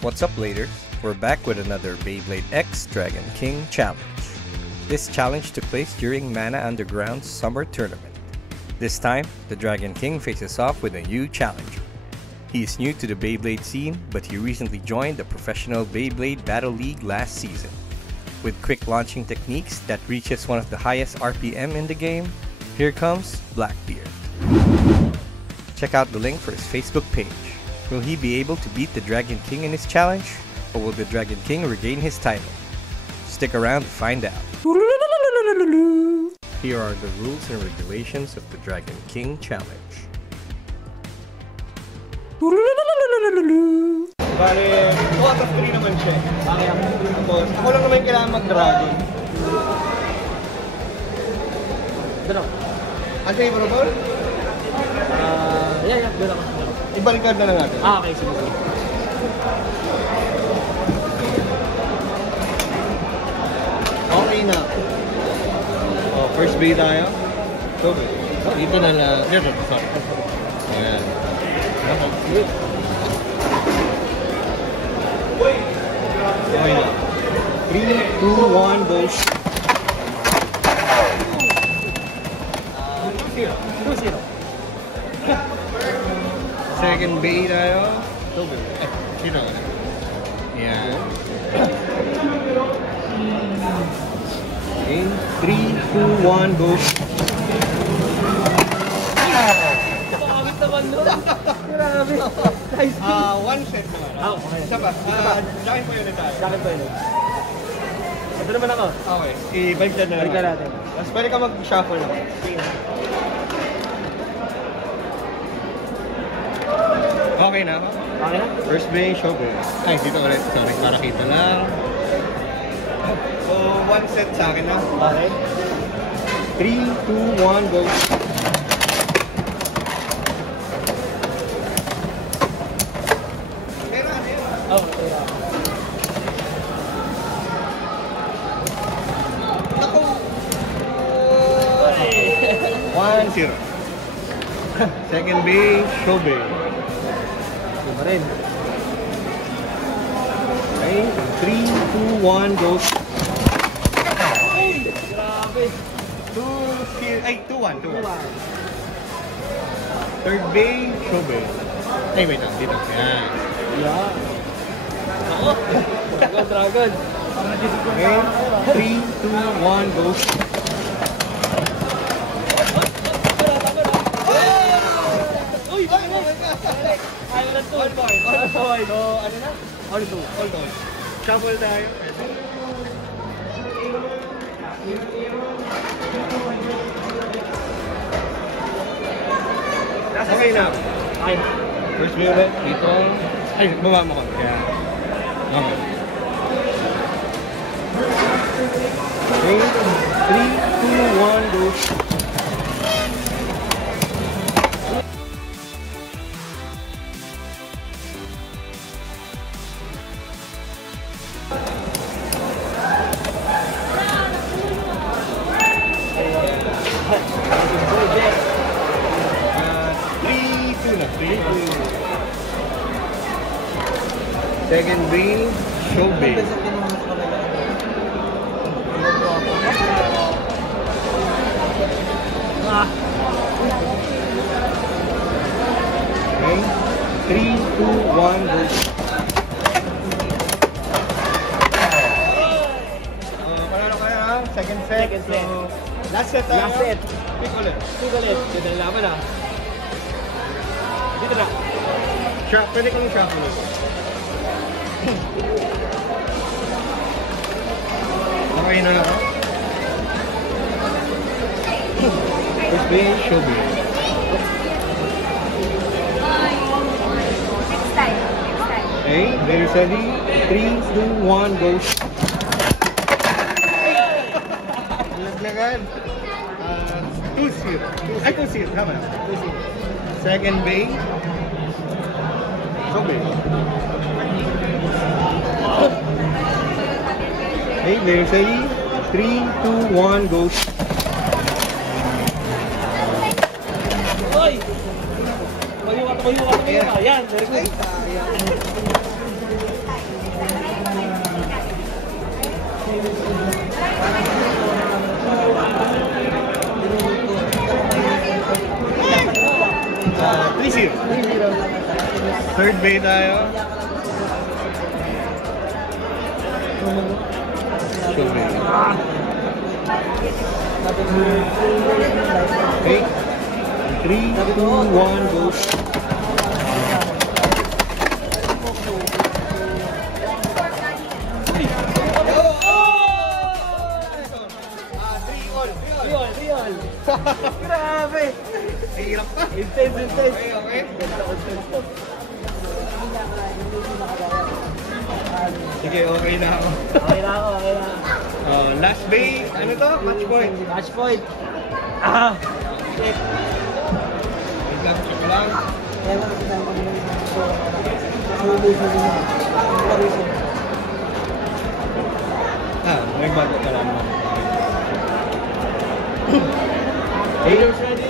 What's up, Bladers? We're back with another Beyblade X Dragon King challenge. This challenge took place during Mana Underground's summer tournament. This time, the Dragon King faces off with a new challenger. He is new to the Beyblade scene, but he recently joined the professional Beyblade Battle League last season. With quick launching techniques that reaches one of the highest RPM in the game, here comes Blackbeard. Check out the link for his Facebook page. Will he be able to beat the Dragon King in his challenge, or will the Dragon King regain his title? Stick around to find out. Here are the rules and regulations of the Dragon King challenge. Bale, 2 out of 3 naman siya. Tapos, ako lang naman kailangan mag-dragon. Dalaw. Unfavorable? Yeah, dalaw. Ibalikan na lang natin. Okay, sige. Okay na. Oh, first bay tayo. Okay. Dito na lang. Dito, sorry. Ayan. Okay. Okay na. 3, 2, 1, go. 2-0. Second bay tayo. Dito na. Ayan. Okay. 3, 2, 1, go. Pangit naman nun. Grabe. Nice. 1 set naman. Okay. Isa pa. Jakin po yun na tayo. Bakit ba yun? Ito naman ako. Okay. Ibalik na lang. Balikan natin. Tapos pwede ka mag-shuffle naman. Okay na. Okay na? First bay, show bay. Ay, dito ulit. Sorry, para kita lang. So, 1 set sa akin na. Okay. 3, 2, 1, go. Okay. Ako! 1-0. Second bay, show bay. Ito pa rin. Okay, 3, 2, 1, go. Ay! Grabe. 2-1. Third bay, show bay. Ay, wait lang. Dito. Yan. Yeah. Ako. Dragon. Okay, 3, 2, 1, go. Uy! Ayaw na 2 point. So, ano na? All 2. Hold on. Shuffle tayo. Okay na. Okay. First view ulit. Dito. Ay, baba mo ko. Kaya. Okay. Okay. 3, 2, 1, go. Second bay, show bay. Okay, 3, 2, 1, go. Panalo ka na, second set. Second set. So, last set tayo. Last set. Pick ulit. Pick ulit. Dito na laban ah. Dito na. Pwede kang shuffle ulit. Okay na ako. First bay, show bay. Next time. Okay, very steady. 3, 2, 1, go. Laglagan. 2-0. Ay, 2-0. Tama na. 2-0. Second bay. Show bay. Okay, very steady. 3, 2, 1, go. Oy! Mayuwa. Yan, very good. 3-0. Third bay tayo. Third bay. Okay. 3, 2, 1, go. Real. Grabe. Hirap pa. Intense. Okay. Sige, okay na ako. Okay na ako. Last bay, ano to? Match point. Match point. Ah! Shit. Wait lang, check ko lang. May bago ka lang. Players ready.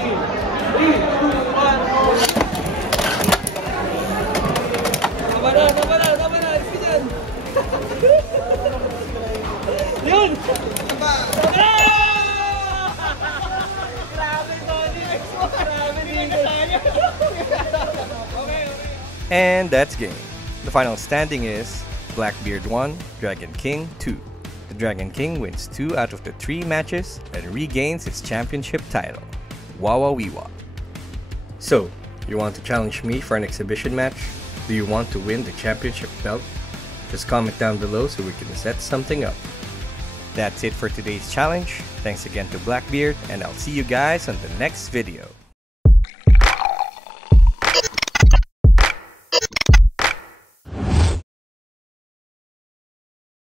3, 2, 1, go. Tama na. Iski dyan. Yun! Tama na! Grabe, Tony. Grabe, Okay. And that's game. The final standing is Blackbeard 1, Dragon King 2. The Dragon King wins 2 out of the 3 matches and regains its championship title. Wawa-wee-wa. So, you want to challenge me for an exhibition match? Do you want to win the championship belt? Just comment down below so we can set something up. That's it for today's challenge. Thanks again to Blackbeard, and I'll see you guys on the next video.